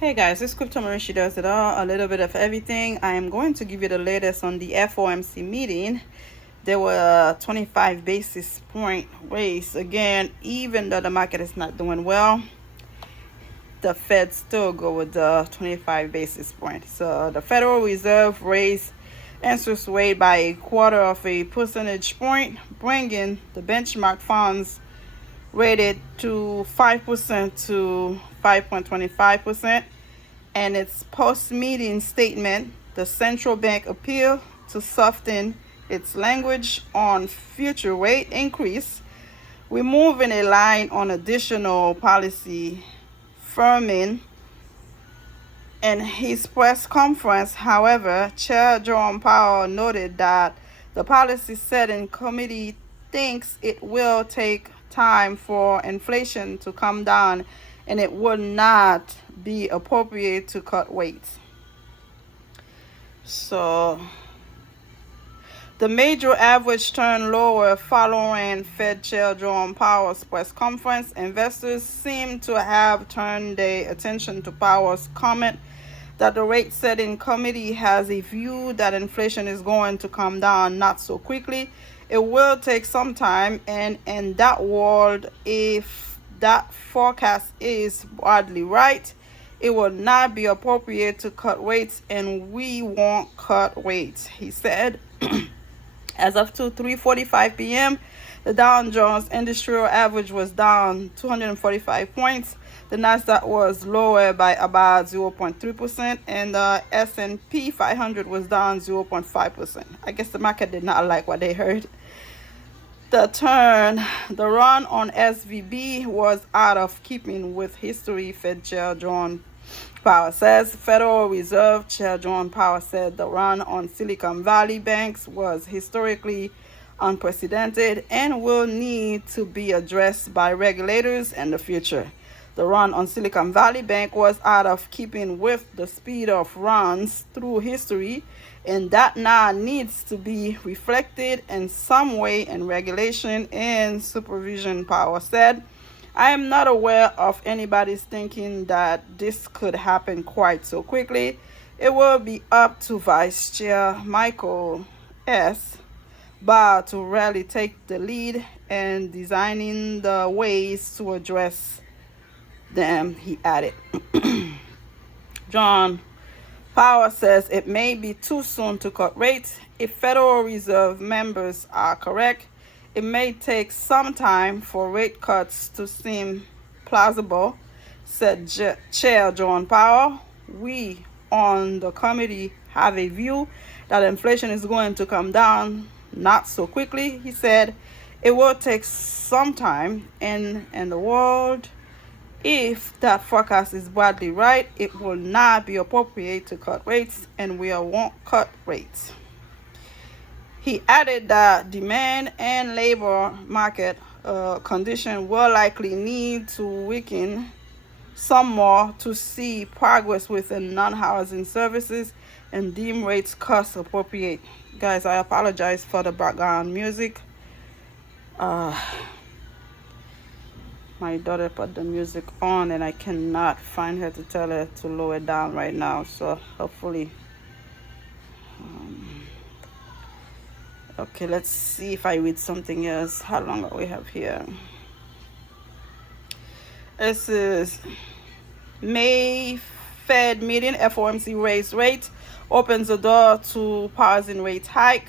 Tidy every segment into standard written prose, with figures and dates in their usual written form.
Hey guys, it's Crypto Marie. She does it all, a little bit of everything. I am going to give you the latest on the FOMC meeting. There were 25 basis point raise. Again, even though the market is not doing well, the Fed still go with the 25 basis point. So the Federal Reserve raised interest rate by a quarter of a percentage point, bringing the benchmark funds rated to 5% to 5.25%. And its post-meeting statement, the central bank appealed to soften its language on future rate increase, removing a line on additional policy firming. In his press conference, however, Chair Jerome Powell noted that the policy setting committee thinks it will take time for inflation to come down and it would not be appropriate to cut rates. So the major average turned lower following Fed Chair Jerome Powell's press conference. Investors seem to have turned their attention to Powell's comment that the rate setting committee has a view that inflation is going to come down not so quickly. It will take some time, and in that world, if that forecast is broadly right, it will not be appropriate to cut rates, and we won't cut rates, he said. As of 3:45 p.m., the Dow Jones Industrial Average was down 245 points. The Nasdaq was lower by about 0.3%, and the S&P 500 was down 0.5%. I guess the market did not like what they heard. The run on SVB was out of keeping with history, Fed Chair Jerome Powell says. Federal Reserve Chair Jerome Powell said the run on Silicon Valley banks was historically unprecedented and will need to be addressed by regulators in the future. The run on Silicon Valley Bank was out of keeping with the speed of runs through history, and that now needs to be reflected in some way in regulation and supervision, Powell said. I am not aware of anybody's thinking that this could happen quite so quickly. It will be up to Vice Chair Michael S. Barr to really take the lead in designing the ways to address them, he added. John Powell says it may be too soon to cut rates. If Federal Reserve members are correct, it may take some time for rate cuts to seem plausible, said Chair Jerome Powell. We on the committee have a view that inflation is going to come down not so quickly, he said. It will take some time, and in the world, if that forecast is broadly right, it will not be appropriate to cut rates, and we won't cut rates. He added that demand and labor market conditions will likely need to weaken some more to see progress within non-housing services and deem rates cost appropriate. Guys, I apologize for the background music. My daughter put the music on and I cannot find her to tell her to lower it down right now. So hopefully. Okay, let's see if I read something else. How long do we have here? This is May Fed meeting. FOMC raised rates, opens the door to pausing rate hike.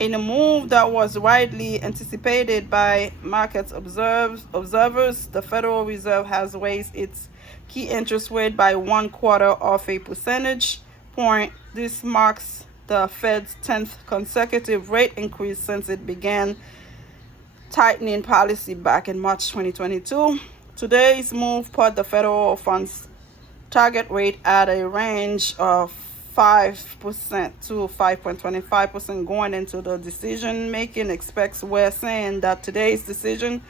In a move that was widely anticipated by market observers, the Federal Reserve has raised its key interest rate by 0.25 percentage point. This marks the Fed's 10th consecutive rate increase since it began tightening policy back in March 2022. Today's move put the federal funds target rate at a range of 5% to 5.25% going into the decision-making. Experts were saying that today's decision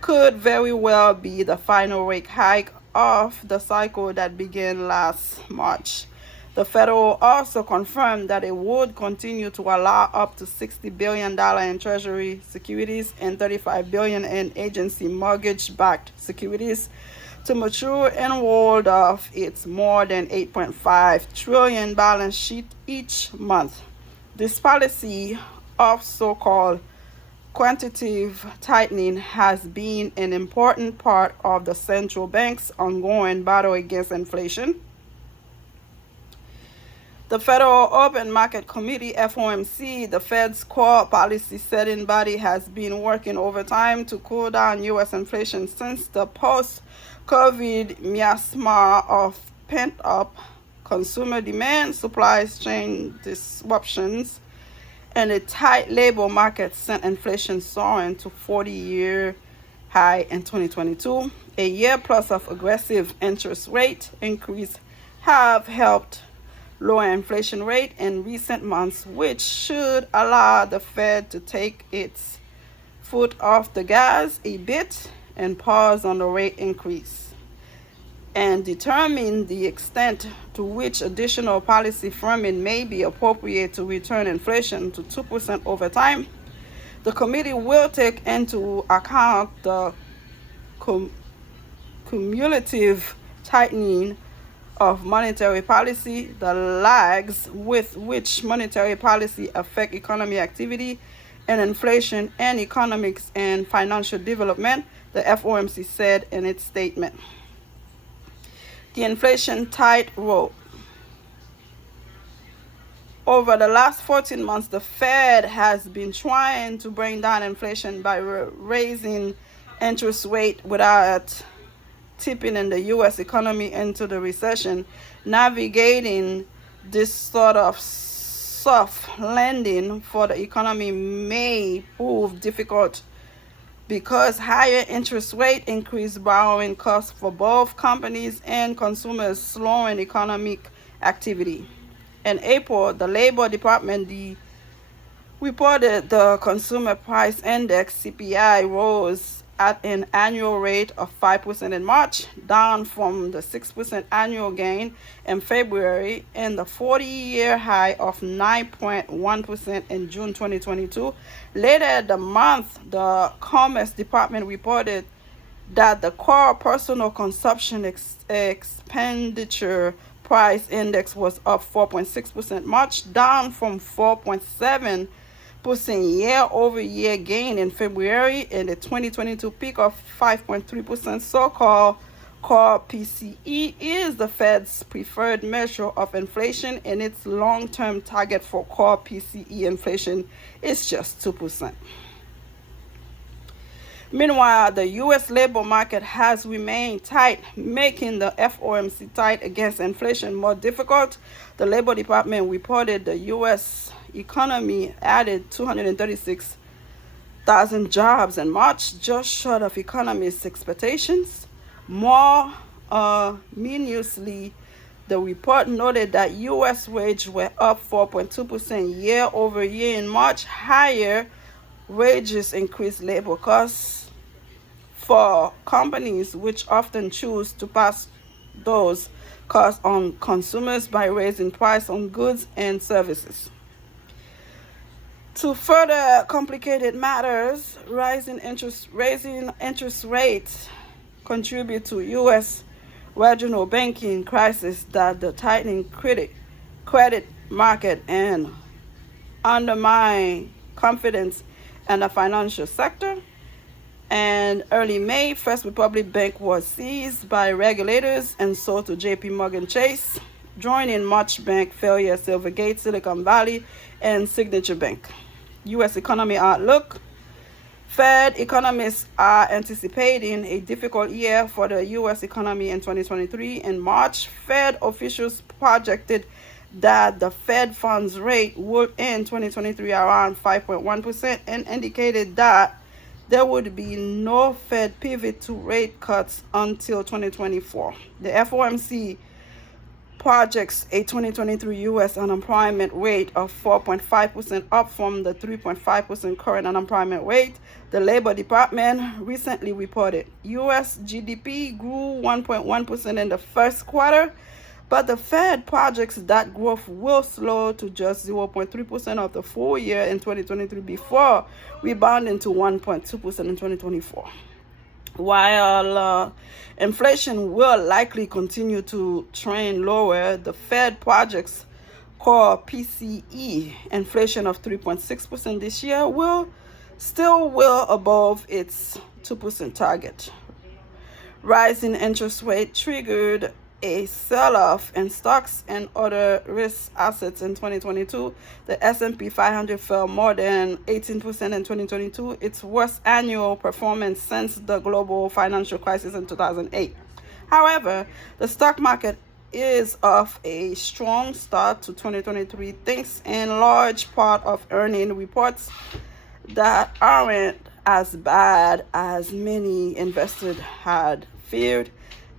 could very well be the final rate hike of the cycle that began last March. The Federal also confirmed that it would continue to allow up to $60 billion in Treasury securities and $35 billion in agency mortgage-backed securities to mature and roll off its more than $8.5 trillion balance sheet each month. This policy of so-called quantitative tightening has been an important part of the central bank's ongoing battle against inflation. The Federal Open Market Committee, FOMC, the Fed's core policy setting body, has been working overtime to cool down U.S. inflation since the post-COVID miasma of pent-up consumer demand, supply chain disruptions, and a tight labor market sent inflation soaring to 40-year high in 2022. A year plus of aggressive interest rate increase have helped lower inflation rate in recent months, which should allow the Fed to take its foot off the gas a bit and pause on the rate increase and determine the extent to which additional policy firming may be appropriate to return inflation to 2% over time. The committee will take into account the cumulative tightening of monetary policy, the lags with which monetary policy affect economic activity and inflation and economics and financial development, the FOMC said in its statement. The inflation tightrope. Over the last 14 months, the Fed has been trying to bring down inflation by raising interest rate without tipping in the U.S. economy into the recession. Navigating this sort of soft landing for the economy may prove difficult because higher interest rate increase borrowing costs for both companies and consumers, slowing economic activity. In April, the Labor Department reported the Consumer Price Index, CPI, rose at an annual rate of 5% in March, down from the 6% annual gain in February and the 40-year high of 9.1% in June 2022. Later the month, the Commerce Department reported that the core personal consumption expenditure price index was up 4.6% March, down from 4.7% year-over-year gain in February and a 2022 peak of 5.3%. So-called core PCE is the Fed's preferred measure of inflation, and its long-term target for core PCE inflation is just 2%. Meanwhile, the U.S. labor market has remained tight, making the FOMC tight against inflation more difficult. The Labor Department reported the U.S. economy added 236,000 jobs in March, just short of economists' expectations. More minutely, the report noted that U.S. wages were up 4.2% year over year in March. Higher wages increased labor costs for companies, which often choose to pass those costs on consumers by raising price on goods and services. To further complicated matters, raising interest rates contribute to U.S. regional banking crisis that the tightening credit market and undermine confidence in the financial sector. And early May, First Republic Bank was seized by regulators and sold to JP Morgan Chase, joining March Bank failure, Silvergate, Silicon Valley, and Signature Bank. U.S. economy outlook. Fed economists are anticipating a difficult year for the U.S. economy in 2023. In March, Fed officials projected that the Fed funds rate would end 2023 around 5.1% and indicated that there would be no Fed pivot to rate cuts until 2024. The FOMC projects a 2023 U.S. unemployment rate of 4.5%, up from the 3.5% current unemployment rate. The Labor Department recently reported U.S. GDP grew 1.1% in the first quarter, but the Fed projects that growth will slow to just 0.3% of the full year in 2023 before rebounding to 1.2% in 2024. While inflation will likely continue to trend lower, the Fed projects core PCE inflation of 3.6% this year will still well above its 2% target. Rising interest rate triggered a sell-off in stocks and other risk assets in 2022. The S&P 500 fell more than 18% in 2022, its worst annual performance since the global financial crisis in 2008. However, the stock market is off a strong start to 2023 thanks in large part of earning reports that aren't as bad as many investors had feared.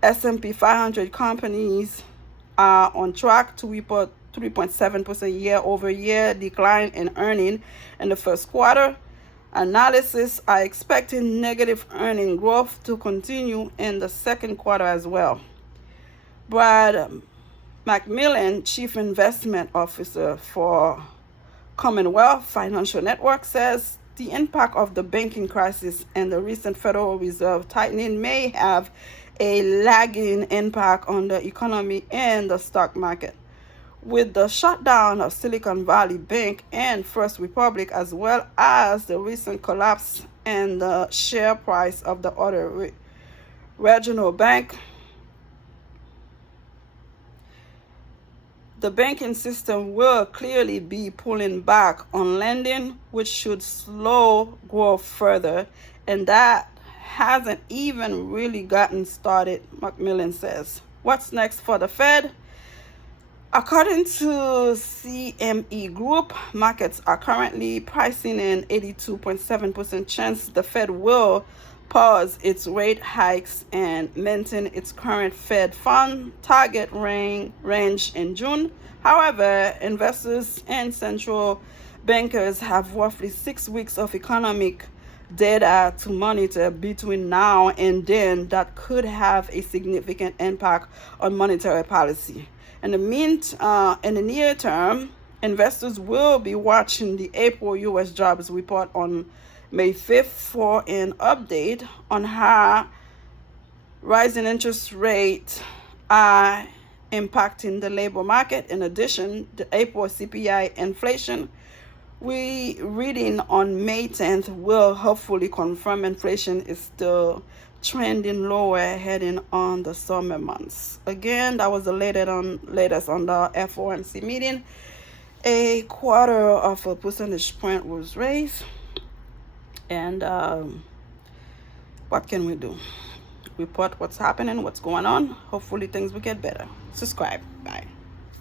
S&P 500 companies are on track to report 3.7% year-over-year decline in earning in the first quarter. Analysts are expecting negative earning growth to continue in the second quarter as well. Brad McMillan, Chief Investment Officer for Commonwealth Financial Network, says the impact of the banking crisis and the recent Federal Reserve tightening may have a lagging impact on the economy and the stock market. With the shutdown of Silicon Valley Bank and First Republic, as well as the recent collapse in the share price of the other regional bank, the banking system will clearly be pulling back on lending, which should slow growth further, and that hasn't even really gotten started, McMillan says. What's next for the Fed? According to CME Group, markets are currently pricing in 82.7% chance the Fed will pause its rate hikes and maintain its current Fed fund target range in June. However, investors and central bankers have roughly 6 weeks of economic data to monitor between now and then that could have a significant impact on monetary policy. In the near term, investors will be watching the April U.S. jobs report on May 5th for an update on how rising interest rates are impacting the labor market. In addition, the April CPI inflation reading on May 10th will hopefully confirm inflation is still trending lower heading on the summer months. Again, that was the latest on the FOMC meeting. A 1/4 percentage point was raised. And what can we do? Report what's happening, what's going on. Hopefully things will get better. Subscribe. Bye.